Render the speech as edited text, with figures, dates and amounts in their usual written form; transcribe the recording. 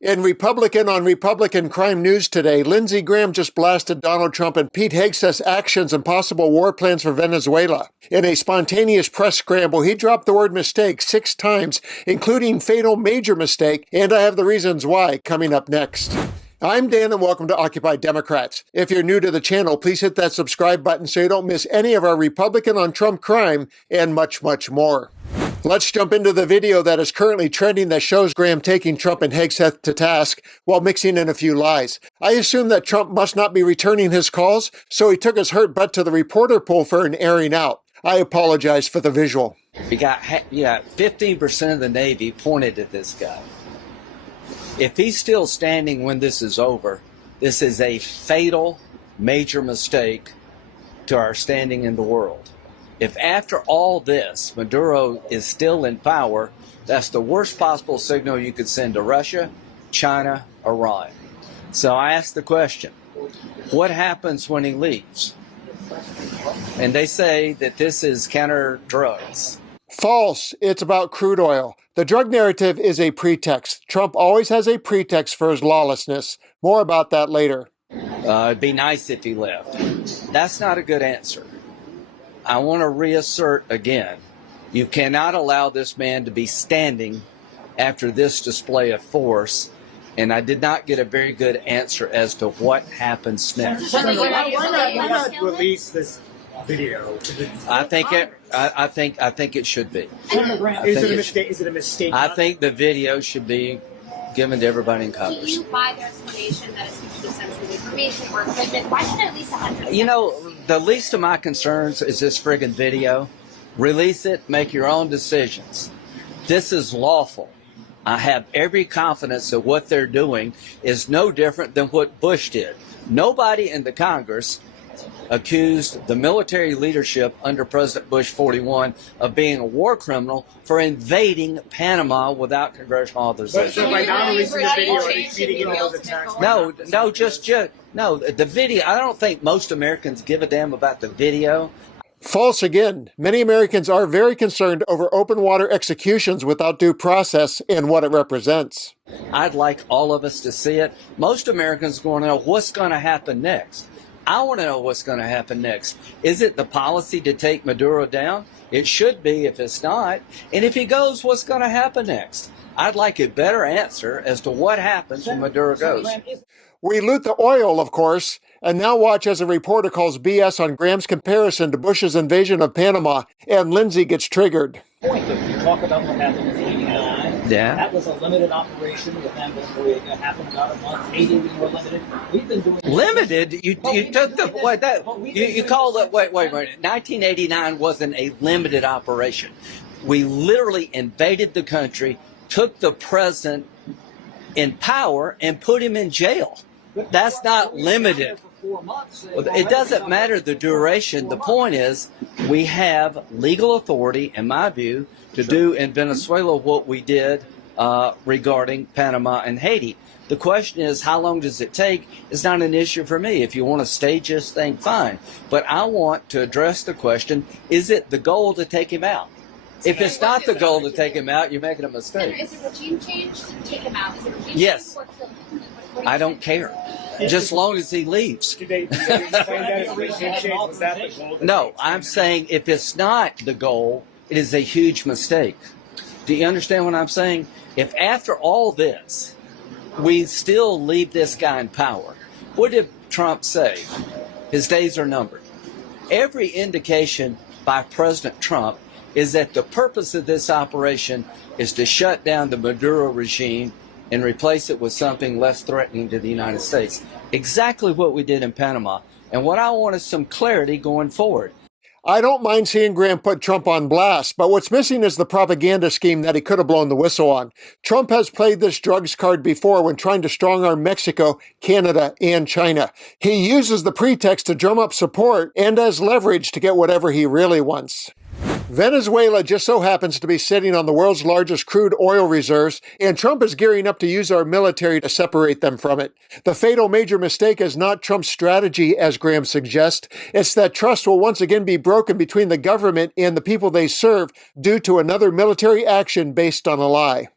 In Republican on Republican crime news today, Lindsey Graham just blasted Donald Trump and Pete Hegseth's actions and possible war plans for Venezuela. In a spontaneous press scramble, he dropped the word mistake 6 times, including fatal major mistake, and I have the reasons why coming up next. I'm Dan and welcome to Occupy Democrats. If you're new to the channel, please hit that subscribe button so you don't miss any of our Republican on Trump crime and much, much more. Let's jump into the video that is currently trending that shows Graham taking Trump and Hegseth to task while mixing in a few lies. I assume that Trump must not be returning his calls, so he took his hurt butt to the reporter pool for an airing out. I apologize for the visual. You got 15% of the Navy pointed at this guy. If he's still standing when this is over, this is a fatal, major mistake to our standing in the world. If after all this, Maduro is still in power, that's the worst possible signal you could send to Russia, China, Iran. So I ask the question, what happens when he leaves? And they say that this is counter drugs. False. It's about crude oil. The drug narrative is a pretext. Trump always has a pretext for his lawlessness. More about that later. It'd be nice if he left. That's not a good answer. I want to reassert again, you cannot allow this man to be standing after this display of force, and I did not get a very good answer as to what happens next. Why not release this video? I think it should be. Is it a mistake? I think the video should be given to everybody in Congress. Do you buy their explanation that it's because of sensitive information or equipment? Why should at least 100? You know, the least of my concerns is this friggin' video. Release it, make your own decisions. This is lawful. I have every confidence that what they're doing is no different than what Bush did. Nobody in the Congress accused the military leadership under President Bush 41 of being a war criminal for invading Panama without congressional authorization. So by not releasing the video, are they feeding into those attacks? No, the video, I don't think most Americans give a damn about the video. False again. Many Americans are very concerned over open water executions without due process and what it represents. I'd like all of us to see it. Most Americans want to know what's going to happen next. I want to know what's going to happen next. Is it the policy to take Maduro down? It should be if it's not. And if he goes, what's going to happen next? I'd like a better answer as to what happens when Maduro goes. We loot the oil, of course, and now watch as a reporter calls BS on Graham's comparison to Bush's invasion of Panama, and Lindsey gets triggered. Point that you talk about what happened in 89. Yeah. That was a limited operation with them going to happen about a month. 80 we were limited. We've been doing limited. You took the wait that you call it wait. 1989 wasn't a limited operation. We literally invaded the country, took the president in power, and put him in jail. That's not limited. It doesn't matter the duration. The point is we have legal authority, in my view, to do in Venezuela what we did regarding Panama and Haiti. The question is, how long does it take? It's not an issue for me. If you want to stage this thing, fine. But I want to address the question, is it the goal to take him out? If it's not the goal to take him out, you're making a mistake. Senator, is it regime change to take him out? Is it regime yes. change I don't care. Just as long as he leaves. Did they explain that as regime change? Was that the goal? No, I'm saying if it's not the goal, it is a huge mistake. Do you understand what I'm saying? If after all this, we still leave this guy in power, what did Trump say? His days are numbered. Every indication by President Trump is that the purpose of this operation is to shut down the Maduro regime and replace it with something less threatening to the United States. Exactly what we did in Panama. And what I want is some clarity going forward. I don't mind seeing Graham put Trump on blast, but what's missing is the propaganda scheme that he could have blown the whistle on. Trump has played this drugs card before when trying to strong-arm Mexico, Canada, and China. He uses the pretext to drum up support and as leverage to get whatever he really wants. Venezuela just so happens to be sitting on the world's largest crude oil reserves, and Trump is gearing up to use our military to separate them from it. The fatal major mistake is not Trump's strategy, as Graham suggests. It's that trust will once again be broken between the government and the people they serve due to another military action based on a lie.